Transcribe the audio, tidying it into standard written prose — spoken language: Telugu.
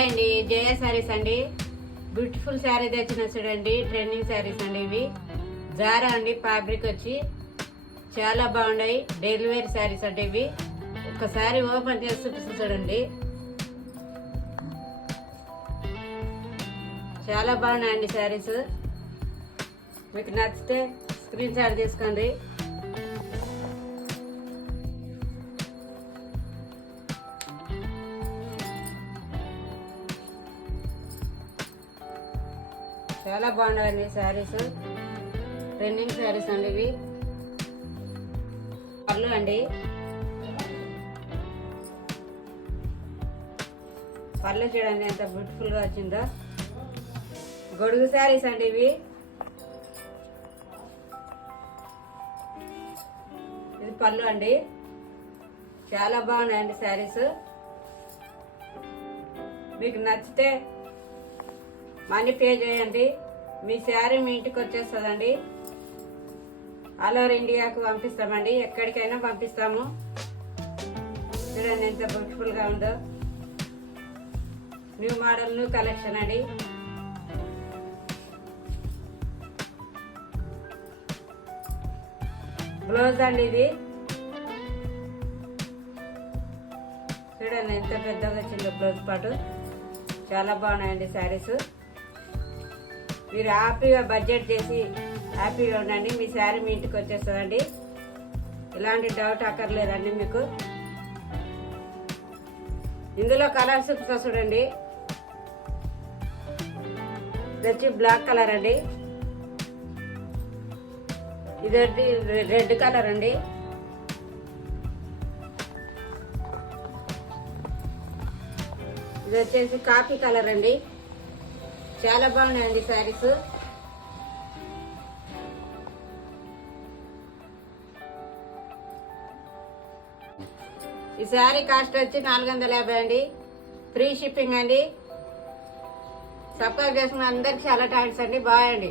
హాయ్ అండి, జయ శారీస్ అండి. బ్యూటిఫుల్ శారీ తెచ్చిన చూడండి. ట్రెండింగ్ శారీస్ అండి ఇవి. జారా అండి, ఫ్యాబ్రిక్ వచ్చి చాలా బాగున్నాయి. డైలీ వేర్ శారీస్ అంటే ఇవి. ఒకసారి ఓపెన్ చేసి చూడండి. చాలా బాగున్నాయండి శారీస్. మీకు నచ్చితే స్క్రీన్ షాట్ తీసుకోండి. చాలా బాగున్నాయండి శారీస్. ట్రెండింగ్ శారీస్ అండి ఇవి. పళ్ళు అండి, పళ్ళు చూడండి ఎంత బ్యూటిఫుల్ గా వచ్చిందో. గొడుగు శారీస్ అండి ఇవి. ఇది పళ్ళు అండి. చాలా బాగున్నాయండి శారీస్. మీకు నచ్చితే మనీ పే చేయండి. మీ శారీ మీ ఇంటికి వచ్చేస్తుందండి. ఆల్ ఓవర్ ఇండియాకు పంపిస్తామండి. ఎక్కడికైనా పంపిస్తాము. చూడండి ఎంత బ్యూటిఫుల్ గా ఉందో. న్యూ మోడల్, న్యూ కలెక్షన్ అండి. బ్లౌజ్ అండి ఇది. చూడండి ఎంత పెద్దగా వచ్చిందో బ్లౌజ్ పాటు. చాలా బాగున్నాయండి శారీస్. మీరు హ్యాపీగా బడ్జెట్ చేసి హ్యాపీగా ఉండండి. మీ శారీ మీ ఇంటికి వచ్చేస్తుందండి. ఎలాంటి డౌట్ అక్కర్లేదండి మీకు. ఇందులో కలర్స్ చూడండి. ఇది వచ్చి బ్లాక్ కలర్ అండి. ఇది రెడ్ కలర్ అండి. ఇది వచ్చేసి కాఫీ కలర్ అండి. చాలా బాగున్నాయండి శారీస్. ఈ శారీ కాస్ట్ వచ్చి 450 అండి. ఫ్రీ షిప్పింగ్ అండి. సబ్స్క్రైబ్ చేసుకున్న అందరికి చాలా థ్యాంక్స్ అండి. బాయ్ అండి.